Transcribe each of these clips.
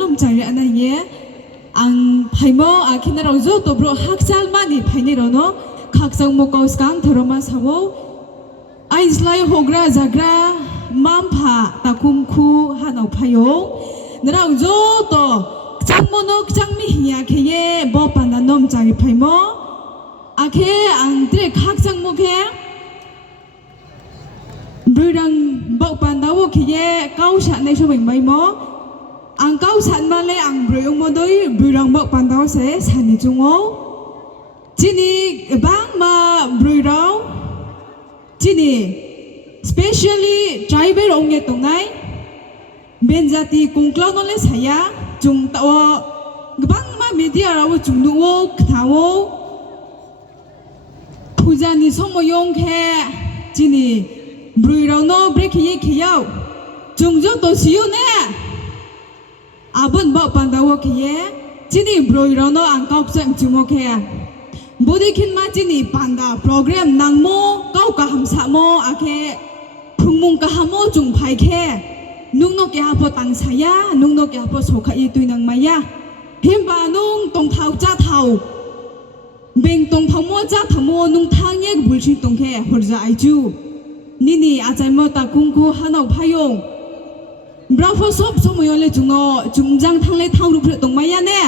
นุ่มใจอันนั้นเย่อังไพ่โมอาคินาเราโจตัวบรฮักซัลมานี่ไพ่นี่เราเนาะขักสังโมกอสกันเทอร์มาสาวไอซ์ไลฮกราจากรามัมพาตะคุมคูฮันเอาไพ่โยเราโจตัวจังโมนกจังมีเหียเคเย่บอปันนุ่มใจไพ่โมอาเคอังเตะขักสังโมเคบริดังบอกปันดาวขี้เย่ก้าวฉันในช่วงใบมออังก้าวฉันมาเลยอังบริยงมาโดยบริดังบอกปันดาวเสฉันในจุงโอจีนี่บางมาบริดังจีนี่ specially ใจเบรองเงตรงไหนเบนจติกุงกลอนเลสหายาจุงตัวบางมามีเดียเราจุงดูโอขทาวผู้จานิสมยงแค่จีนี่บริเราโนเบรกยี่ขี้ยาวจงจุดตัวสิวเน่อาบุญบอกปันดาวขี้เย่จีนี่บริเราโนอังกอบจังจุโมเคียบุตรขินมาจีนี่ปันดาโปรแกรมนางโมก้าวกะหำสะโมอาเคพุ่งมุงกะหำโมจุงไผ่แค่นุ่งนกยาพอตังสายานุ่งนกยาพอโสขยีตุยนางมายาหิมบานุ่งตรงเท้าจ้าเท้าเบ่งตรงเท้าโมจ้าเท้าโมนุ่งทางแยกบุญชิงตรงแค่หัวใจจูนี่อาจารย์มอตากุงกูฮันเอาพายงบราฟสอบสมัยเลยจุงอจุงจังทั้งเลยทั้งรูปตรงมายาเนี่ย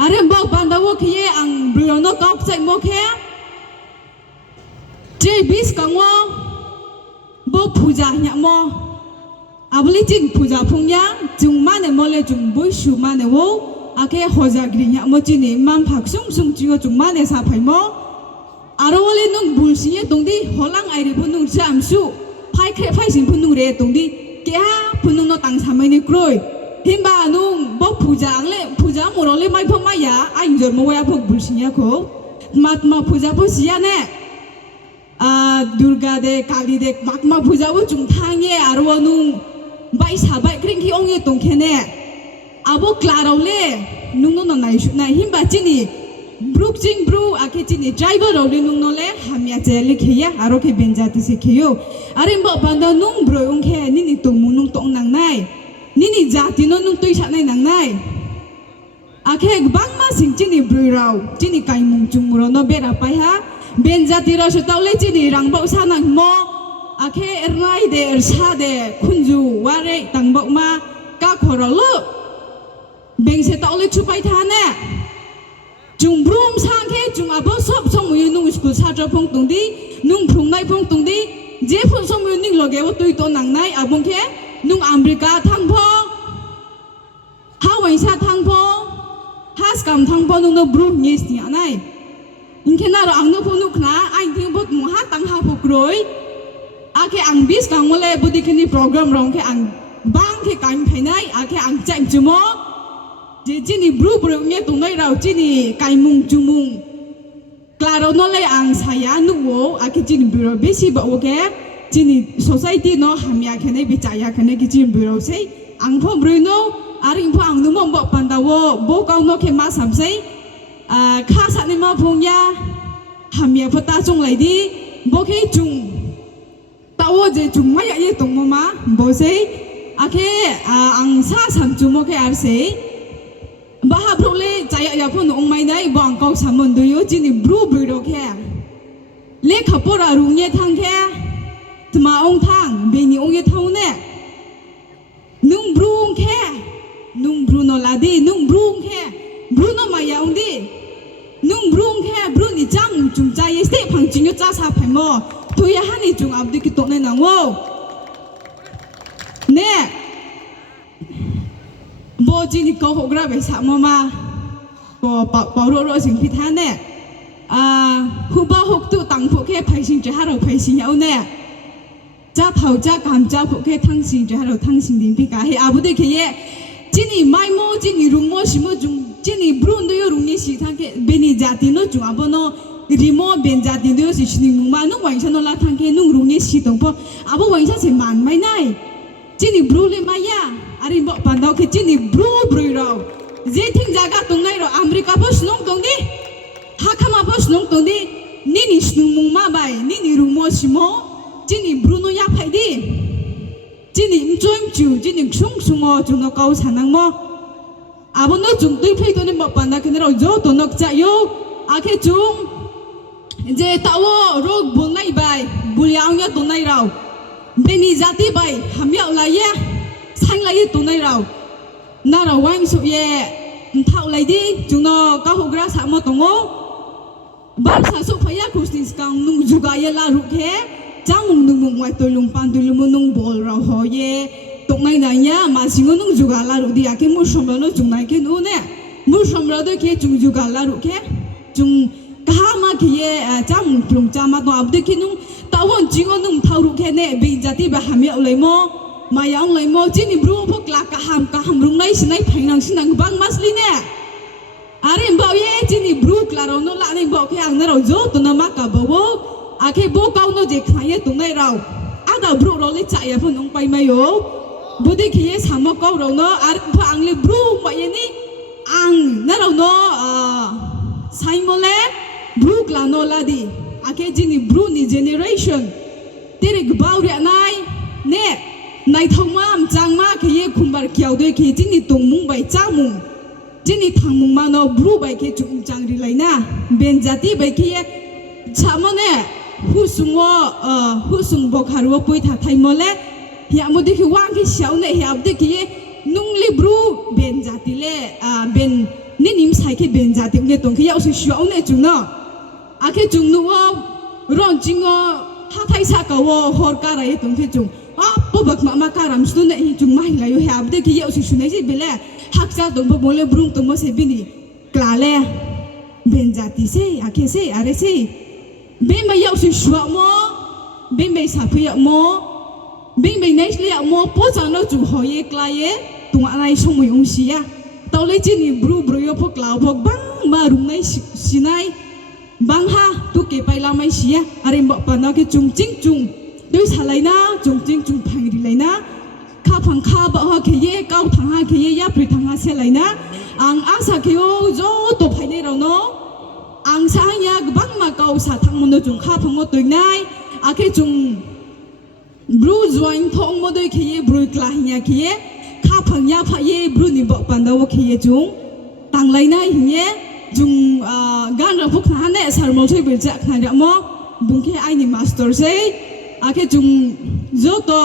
อะไรบอกปันดาวขี้เย่อังบริโนก็ใจโมแค่เจบิสกังวะบอกผู้จ่าเนี่ยมออาบลิจินผู้จ่าพงยังจุงมาเนี่ยมอเลยจุงบุยชูมาเนี่ยโวอาแค่หัวใจกรีเนี่ยมอจีนี่มันผักซุ่มจุงจุงมาเนี่ยสาพายมออารมณ์เลยนุ่งบุญสิเนี่ยตรงที่หัวลังไอริพุนุ่งจามสู้ไพ่เครไพ่สิพุนุ่งเรตรงที่แก่พุนุ่งนอตังสามัยนี่กล้วยหิมบานุ่งบอกผู้จางเลยผู้จางหมดเลยไม่พ่อไม่ยาไอ้จอดมาว่าพวกบุญสิเนี่ยเขามาผู้จางผู้เสียเนี่ยดุร์กาเดกาลีเดกมาผู้จางว่าจุงทางเนี่ยอารมณ์นุ่งใบสาใบกริ่งที่องค์เนี่ยตรงแค่เนี่ยอาบุกลาเราเลยนุ่งนอนไหนชุดไหนหิมบาจีนี่บรูจิงบรูอาเคจินี่ไดรเวอร์เราเรียนนุ่งนอเล่หามีอาเจลิเคียอารมณ์เคเบนจาติเสกเยโออาริมบอกปันดานุ่งบรูองแค่นี่ตรงมุนุ่งตรงนางไนนี่จาตินนุ่งตุยชัดในนางไนอาเคบางมาสิงจินี่บรูเราจินี่ไก่มุงจุงมุรโนเบราไปฮะเบนจาติเราชุดเอาเล่จินี่รังบอกสานังโมอาเคไรเดอร์ชาเดคุณจูวาเรตังบอกมากาขอเราลุเบงเสตเอาเล่ชุบไปทานเนี่ยจุงบรูมช่างแค่จุงอาบ่สอบสมุยนุ่งสกุลชาจพงตรงดีนุ่งพงในพงตรงดีเจ้าพงสมุยนิ่งหลอกเอวตุยตัวหนังในอาบงแค่นุ่งอเมริกาทั้งพอฮาวายชาทั้งพอฮัสกัมทั้งพอนุ่งนบรูมยี่สิบอันไหนอินแค่น่าเราอังนพนุ่งนะไอ้ที่บดมุฮัตั้งหาพกรอยอาแค่อังบิสกังวะเลยบุตรแค่นี้โปรแกรมร้องแค่อังบางแค่การภายในอาแค่อังแจ้งจุโมจีนี่บรูเนี่ยตรงไหนเราจีนี่ไก่มุงจุมุงกลาเราโน่เลยอังสายานุโวอาคิจีนี่บรูเบสิบโอเคจีนี่ society เนาะหามีอาแค่ไหนบิจายาแค่ไหนกิจีนี่บรูเซ่อังพ่อบรูโน่อาริงพ่ออังนุ่มบอกปันดาวโบกเอาโน่แค่มาสามเซ่ข้าสันนิมาพงยาหามีอาพตาจงไหลดีโบแค่จุงตาวเจจุงไม่อยากยี่ตรงมาโบเซ่อาแค่อังซาสัมจุโมแค่อาเซ่บ้าพรุ่งเลยใจอยากพูดองค์ไม่ได้บอกเขาสามันดูอยู่จีนี่บรูบรูแค่เล็กขับปอรุ่งเนี่ยทางแค่ทมาองทางเบนี่องเนี่ยเท่าเนี่ยนุ่งบรูแค่นุ่งบรูนอลาดีนุ่งบรูแค่บรูนอมายาองดีนุ่งบรูแค่บรูนี่จังจุงใจเสพพังจิงยจ้าสาพันโมทุยฮันนี่จุงอับดิกิโตในหนังโวเนี่ยโบจีนี่ก็หกราไปสามมาก็ปอรัวสิ่งพิธานเนี่ยฮูบ้าหกตัวตังพวกแค่ไผ่สิงจะให้เราไผ่สิงเอาเนี่ยจ้าเท่าจ้ากามจ้าพวกแค่ทั้งสิงจะให้เราทั้งสิงดินพิกาเฮอาบุตรแค่จีนี่ไม่โมจีนี่รุ่งโมชิโมจุงจีนี่บรูนด้วยรุ่งนี่สิทั้งแค่เบนี่จาติโนจุงอาบโนรีโมเบนจาติด้วยสิชินิมุมานุ่งวันฉันนอลาทั้งแค่นุ่งรุ่งนี่สิตรงพออาบุวันฉันเสียมันไม่ได้จีนี่บรูเลยมายาอาริบอกปันดาวคือจีนี่บรูเราเจ้าทิ้งจากตรงไหนเราอเมริกาพอสนองตรงนี้ฮักมาพอสนองตรงนี้นี่สนุกมุงมาไปนี่รุ่งโมชิโมจีนี่บรูโนยาไปดีจีนี่มจอยมจูจีนี่ชุ่มชุ่มจุงเอาเขาสานังโม abon no chung tui phei to ne ma pan na ke ro jo to nok cha yo ake chung je tawo rog bul nai bai bul yang ya to nai rao beni jati bai hamya la ye sang la ye to nai rao na ra wang su ye thau lai di chung no ka ho gra sa mo to ngo ba sa su phaya kustis kang nung juga ye la ru khe chang mung nung mung wai to lung pan tu lum nung bol ra ho ye tok nai na ya ma sing nung juga la ru di ake mu som no chung nai ke nu ne mu som ra de ke chung juga la ru ke chung ka ma ke ye chang mung plung cha ma to ab de ke nung ta won jing nung thau ru ke ne be jati ba ham ya lai mo ma yang lai mo chini bru phok la ka ham rung nai sinai phainang sinang bang masli ne are mbao ye chini bru klaro no la nei mbao ke ang na ro jo to na ma ka bo ake bo kau no je khaye tu ngai rao ada bru ro le cha ya phon ong pai mai yo budi ke ye samo kau ro no ar pha ang le bru ma ye ni ang na ro no sai mo le bru kla no la di ake chini bru ni generation tere gbao re nai ne nai thong mam chang ma ke ye khumbar kyau de ke chini tong mung bai cha mung chini thang mung ma no bru bai ke chung chang ri lai na ben jati bai ke ye cha mo ne hu sung bo kharu poi tha thai mo le ya mo de ki wang ki xiao ne ya de ki nung li bru ben jati le ben ni nim sai ke ben jati ne tong ki ya su xiao ne chung no a ke chung nu ron jing ha thai sa ka wo hor ka ra ye tong ke chung po bak ma ka ram su ne hi chung mai la yo ya de ki ya su su ne ji bele hak cha tong bo le brung tong mo se bini kla le ben jati se a ke se are se bên bây giờ sự sợ mò bên bây sạp phải mò bên bây nay lấy mò bố chẳng nó chủ hỏi ye klai ye tung anh ấy xong mới ông xí à tao lấy chỉ ni bru yo phok lao phok bang mà rung nay xí nay bang ha tu kể bay lao mai xí à anh bảo bạn nó cái chung chính chung đối xả lại na chung chính chung phang đi lại na khá phang khá bảo ha cái ye cao thằng ha cái ye ya phải thằng ha xe lại na ang asa cái ô zo to phải này đâu nó ang sahanya gbang ma kau sa thang mo no chung kha phango toing nai ake chung bru join thong mo doi khiye bru kla hiya khiye kha phang ya pha ye bru ni bo pan da wo khiye chung tang lai nai hiye chung gan ra phuk na ne sar mo thoi bil cha khna ra mo bung khe ai ni master se ake chung zo to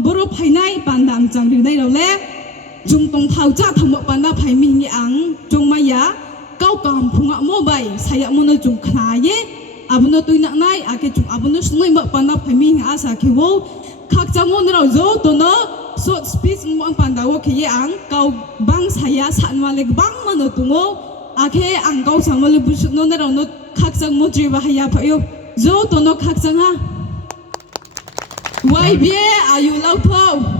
boro phai nai pan dam chang ri nai lo le chung tong thau cha thang mo pan da phai mi ni ang chung ma ya kau kam phunga mo bai saya mo no chung khna ye abuno tuina nai ake chung abuno sungai ma pana phami nga sa khiwo khak chamon ro zo to no so speech mo ang panda wo khiye ang kau bang saya sanwa le bang mo no tungo ake ang kau samole bu no na ro no khak chang mo tri ba haya phayo zo to no khak chang ha wai bie ayu lau phau